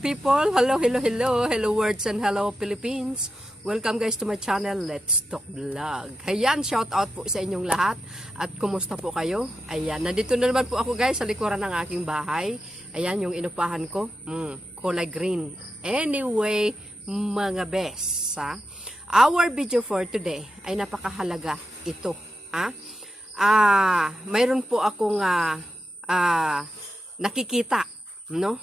people? Hello words and hello Philippines. Welcome guys to my channel, Let's Talk Vlog. Ayan, shout out po sa inyong lahat. At kumusta po kayo? Ayan, nandito na naman po ako guys sa likuran ng aking bahay. Ayan, yung inupahan ko. Kulay green. Anyway, mga best, ha? Our video for today ay napakahalaga ito. Mayroon po akong nakikita, no?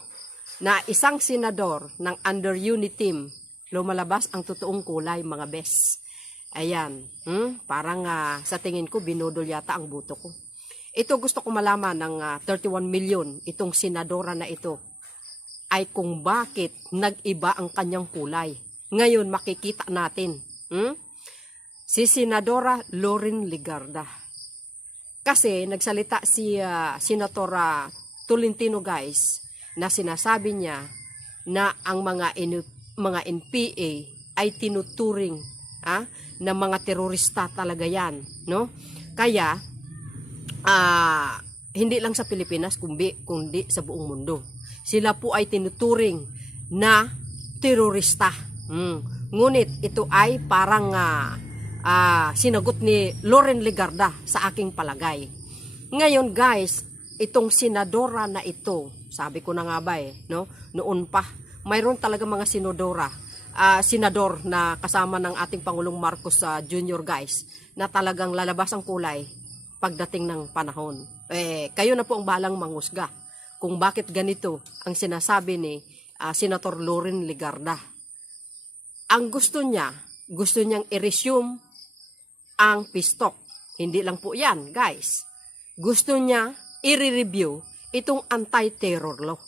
Na isang senador ng under unit team, lumalabas ang totoong kulay, mga bes. Ayan, parang sa tingin ko, binudol yata ang boto ko. Ito gusto ko malaman ng 31 million, itong senadora na ito, ay kung bakit nag-iba ang kanyang kulay. Ngayon, makikita natin. Si Senadora Loren Legarda. Kasi nagsalita si Senator Tolentino guys, na sinasabi niya na ang mga NPA ay tinuturing na mga terorista talaga yan, no? Kaya hindi lang sa Pilipinas kundi sa buong mundo. Sila po ay tinuturing na terorista. Ngunit ito ay parang sinagot ni Loren Legarda sa aking palagay. Ngayon guys, itong senadora na ito, sabi ko na nga ba no? Noon pa, mayroon talaga mga senador na kasama ng ating Pangulong Marcos Jr. guys, na talagang lalabas ang kulay pagdating ng panahon. Kayo na po ang bahalang manghusga kung bakit ganito ang sinasabi ni Senator Loren Legarda. Ang gusto niyang i-resume ang pistok. Hindi lang po yan, guys. Gusto niya i-review itong anti-terror law.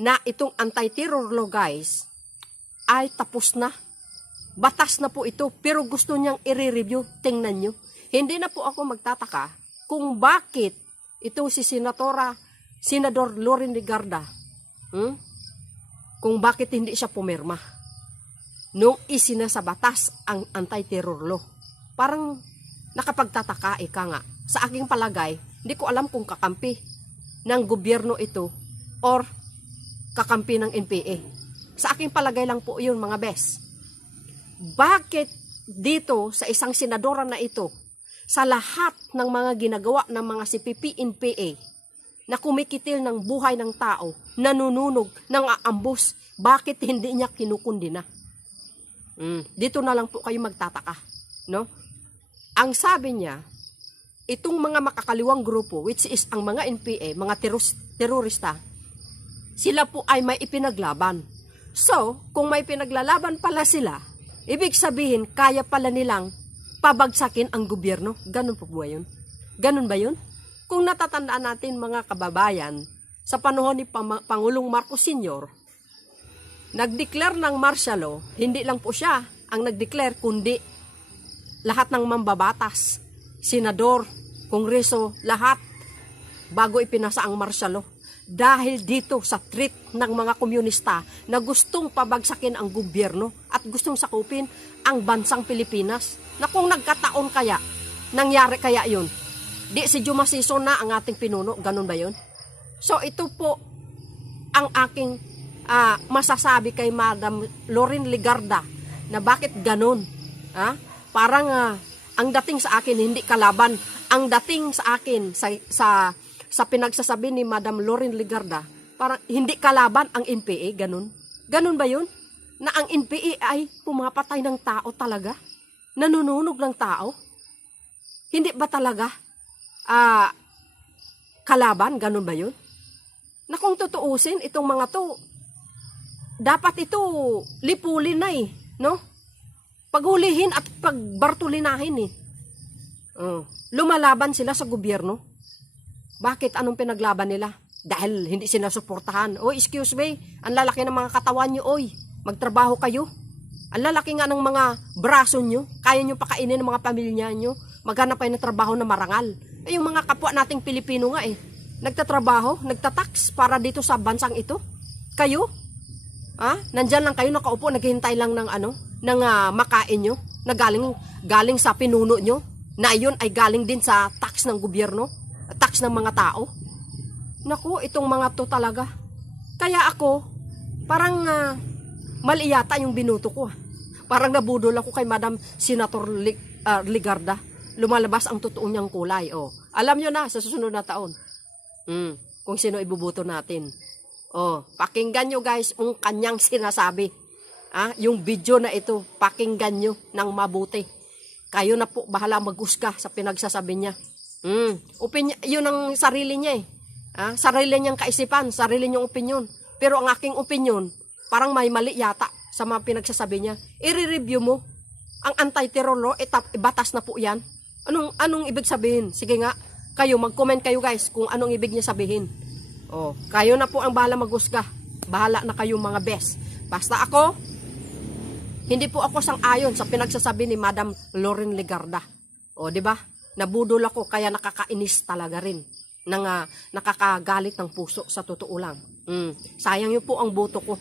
Na itong anti-terror law, guys, ay tapos na. Batas na po ito, pero gusto niyang i-review. Tingnan nyo. Hindi na po ako magtataka kung bakit itong si Senador Loren Legarda, kung bakit hindi siya pumirma nung isinasa batas ang anti-terror law. Parang nakapagtataka, ika nga. Sa aking palagay, hindi ko alam kung kakampi ng gobyerno ito or kakampi ng NPA. Sa aking palagay lang po yun, mga bes. Bakit dito sa isang senadora na ito, sa lahat ng mga ginagawa ng mga CPP NPA na kumikitil ng buhay ng tao, nanununog, nang aambus, bakit hindi niya kinukundina? Dito na lang po kayo magtataka, no? Ang sabi niya, itong mga makakaliwang grupo, which is ang mga NPA, mga terorista, sila po ay may ipinaglaban. So, kung may pinaglalaban pala sila, ibig sabihin, kaya pala nilang pabagsakin ang gobyerno. Ganun po ba yun? Ganun ba yun? Kung natatandaan natin mga kababayan, sa panahon ni Pangulong Marcos Sr., nag-declare ng martial law, hindi lang po siya ang nag-declare, kundi lahat ng mambabatas, senador, kongreso, lahat, bago ipinasa ang martial law. Dahil dito sa threat ng mga komunista na gustong pabagsakin ang gobyerno at gustong sakupin ang bansang Pilipinas, na kung nagkataon kaya, nangyari kaya yun, di si Juma Sison na ang ating pinuno, ganun ba yun? So ito po ang aking masasabi kay Madam Loren Legarda na bakit ganun. Parang ang dating sa akin hindi kalaban. Ang dating sa akin sa pinagsasabi ni Madam Loren Legarda, parang hindi kalaban ang NPA, ganun. Ganun ba yun? Na ang NPA ay pumapatay ng tao talaga? Nanununog ng tao? Hindi ba talaga kalaban? Ganun ba yun? Na kung tutuusin, itong mga to, dapat ito lipulin na no? Paghulihin at pagbartulinahin lumalaban sila sa gobyerno. Bakit? Anong pinaglaban nila? Dahil hindi sila suportahan. Excuse me, ang lalaki ng mga katawan nyo, magtrabaho kayo. Ang lalaki nga ng mga braso nyo, kaya nyo pakainin ng mga pamilya nyo, maghanap kayo ng trabaho na marangal. Yung mga kapwa nating Pilipino nga nagtatrabaho, nagtatax para dito sa bansang ito. Kayo? Nandyan lang kayo nakaupo, naghihintay lang ng makain nyo, na galing sa pinuno nyo, na yun ay galing din sa tax ng gobyerno, tax ng mga tao. Naku, itong mga to talaga. Kaya ako, Parang mali yata yung binuto ko. Parang nabudol ako kay Madam Senator Legarda. Lumalabas ang totoo niyang kulay. Oh, alam nyo na sa susunod na taon. Kung sino ibubuto natin. Oh, pakinggan nyo guys ang kanyang sinasabi. Yung video na ito, pakinggan nyo ng mabuti. Kayo na po bahala maghusga sa pinagsasabi niya. Yun ang sarili niya eh. Sarili niyang kaisipan, sarili niyang opinion. Pero ang aking opinion, parang may mali yata sa mga pinagsasabi niya. I-review mo. Ang anti-terror law, batas na po yan. Anong ibig sabihin? Sige nga, kayo, mag-comment kayo guys kung anong ibig niya sabihin. Oh, kayo na po ang bahala maghusga. Bahala na kayo mga best. Basta ako, hindi po ako sang-ayon sa pinagsasabi ni Madam Loren Legarda. O, di ba? Nabudol ako kaya nakakainis talaga rin. Nakakagalit ng puso sa totoo lang. Sayang yun po ang boto ko.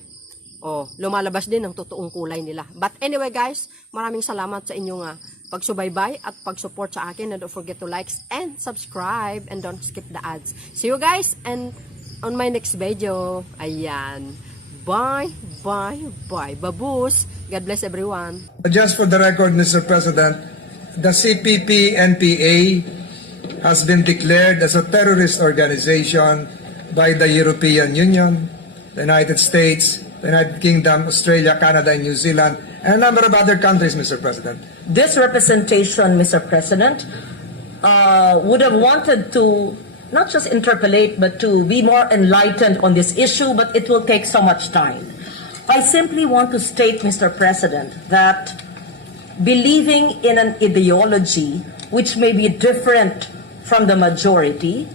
O, lumalabas din ang totoong kulay nila. But anyway guys, maraming salamat sa inyong pagsubaybay at pagsupport sa akin. And don't forget to like and subscribe. And don't skip the ads. See you guys and on my next video. Ayan. Bye, bye, bye. Babus. God bless everyone. Just for the record, Mr. President, the CPP NPA has been declared as a terrorist organization by the European Union, the United States, the United Kingdom, Australia, Canada, and New Zealand, and a number of other countries, Mr. President. This representation, Mr. President, would have wanted to not just interpolate, but to be more enlightened on this issue, but it will take so much time. I simply want to state, Mr. President, that believing in an ideology which may be different from the majority,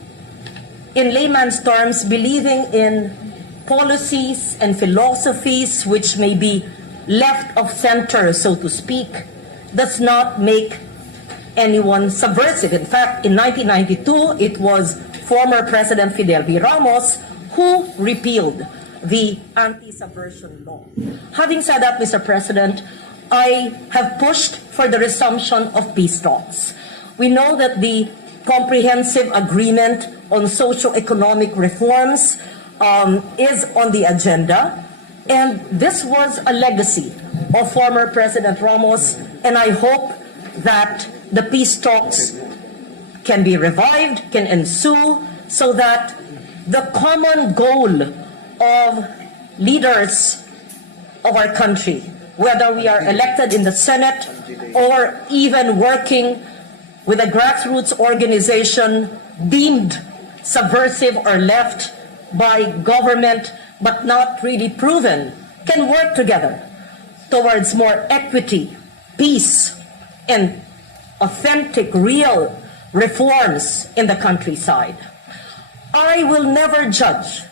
in layman's terms, believing in policies and philosophies which may be left of center, so to speak, does not make anyone subversive. In fact, in 1992, it was former President Fidel V. Ramos who repealed the anti-subversion law. Having said that, Mr. President, I have pushed for the resumption of peace talks. We know that the comprehensive agreement on socio-economic reforms is on the agenda, and this was a legacy of former President Ramos, and I hope that the peace talks can be revived, can ensue, so that the common goal of leaders of our country, whether we are elected in the Senate or even working with a grassroots organization deemed subversive or left by government but not really proven, can work together towards more equity, peace, and authentic, real reforms in the countryside. I will never judge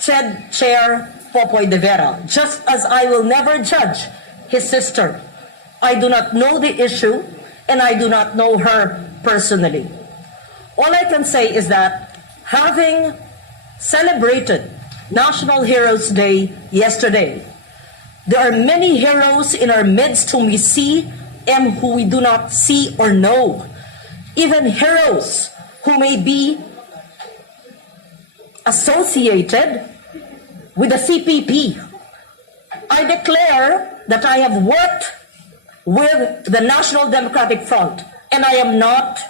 Chair Popoy de Vera, just as I will never judge his sister. I do not know the issue, and I do not know her personally. All I can say is that having celebrated National Heroes Day yesterday, there are many heroes in our midst whom we see and who we do not see or know. Even heroes who may be associated with the CPP. I declare that I have worked with the National Democratic Front, and I am not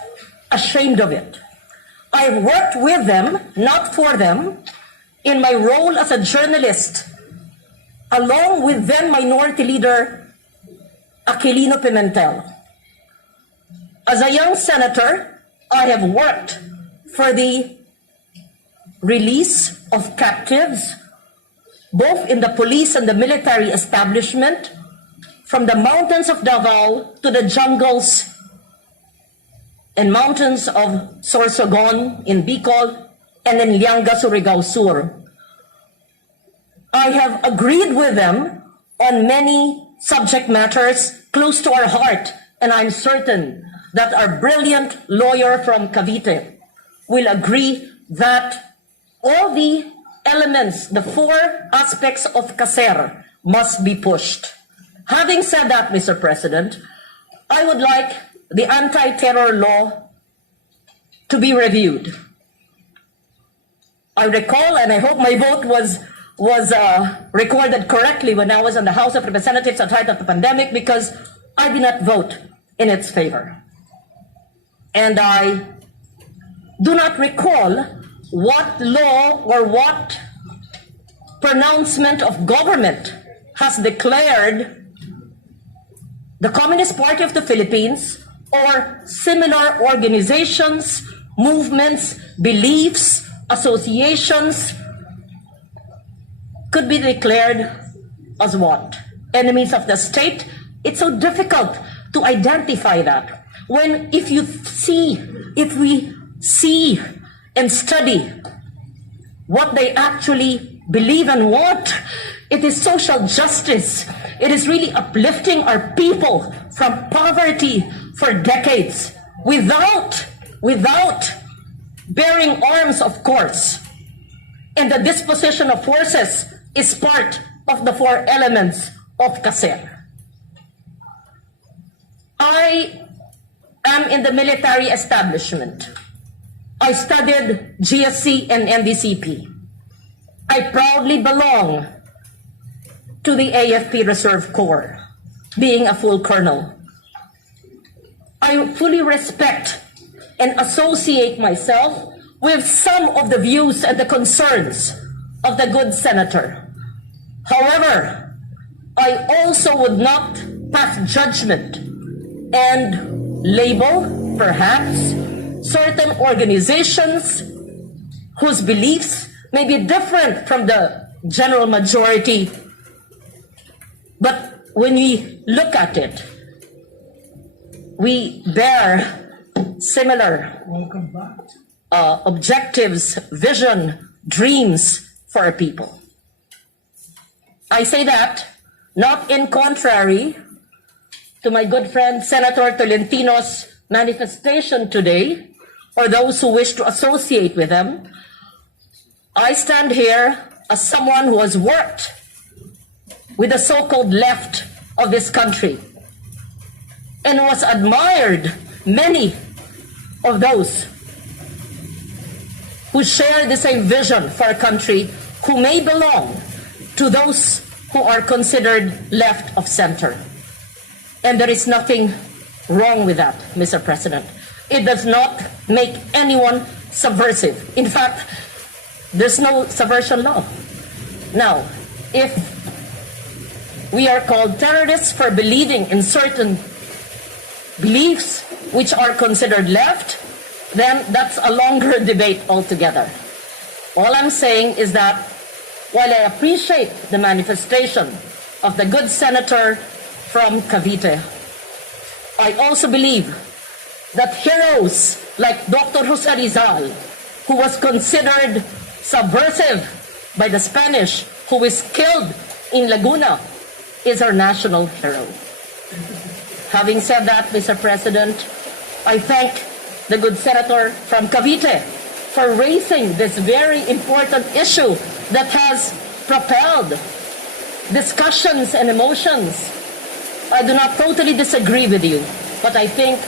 ashamed of it. I have worked with them, not for them, in my role as a journalist, along with then Minority Leader Aquilino Pimentel. As a young senator, I have worked for the release of captives, both in the police and the military establishment, from the mountains of Davao to the jungles and mountains of Sorsogon in Bicol and in Lianga, Surigao Sur. I have agreed with them on many subject matters close to our heart, and I'm certain that our brilliant lawyer from Cavite will agree that all the elements, the four aspects of CASER must be pushed. Having said that, Mr. President, I would like the anti-terror law to be reviewed. I recall, and I hope my vote was was recorded correctly when I was in the House of Representatives at the height of the pandemic, because I did not vote in its favor. And I do not recall what law or what pronouncement of government has declared the Communist Party of the Philippines or similar organizations, movements, beliefs, associations could be declared as what? Enemies of the state? It's so difficult to identify that. When if we see and study what they actually believe and want, it is social justice. It is really uplifting our people from poverty for decades without bearing arms, of course. And the disposition of forces is part of the four elements of Kaser. I am in the military establishment. I studied GSC and NDCP. I proudly belong to the AFP Reserve Corps, being a full colonel. I fully respect and associate myself with some of the views and the concerns of the good senator. However, I also would not pass judgment and label, perhaps, certain organizations whose beliefs may be different from the general majority. But when we look at it, we bear similar objectives, vision, dreams for our people. I say that not in contrary to my good friend Senator Tolentino's manifestation today, or those who wish to associate with them. I stand here as someone who has worked with the so-called left of this country and was admired many of those who share the same vision for our country, who may belong to those who are considered left of center. And there is nothing wrong with that, Mr. President. It does not make anyone subversive. In fact, there's no subversion law. Now, if we are called terrorists for believing in certain beliefs which are considered left, then that's a longer debate altogether. All I'm saying is that while I appreciate the manifestation of the good senator from Cavite, I also believe that heroes like Dr. Jose Rizal, who was considered subversive by the Spanish, who was killed in Laguna, is our national hero. Having said that, Mr. President, I thank the good senator from Cavite for raising this very important issue that has propelled discussions and emotions. I do not totally disagree with you, but I think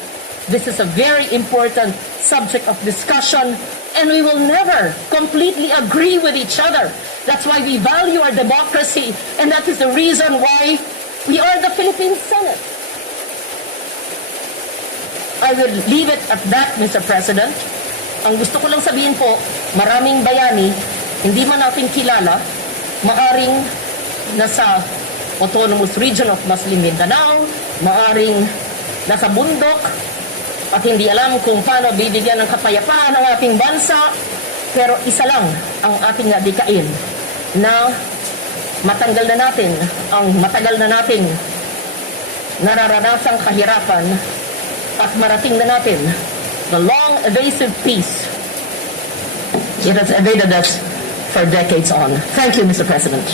this is a very important subject of discussion, and we will never completely agree with each other. That's why we value our democracy, and that is the reason why we are the Philippine Senate. I will leave it at that, Mr. President. Ang gusto ko lang sabihin po, maraming bayani, hindi man natin kilala, maaring nasa autonomous region of Muslim Mindanao, maaring nasa bundok, at hindi alam kung paano bibigyan ng kapayapaan ang ating bansa, pero isa lang ang ating nadikain, na matanggal na natin ang matagal na nating nararanasang kahirapan at marating na natin the long evasive peace. It has evaded us for decades on. Thank you, Mr. President.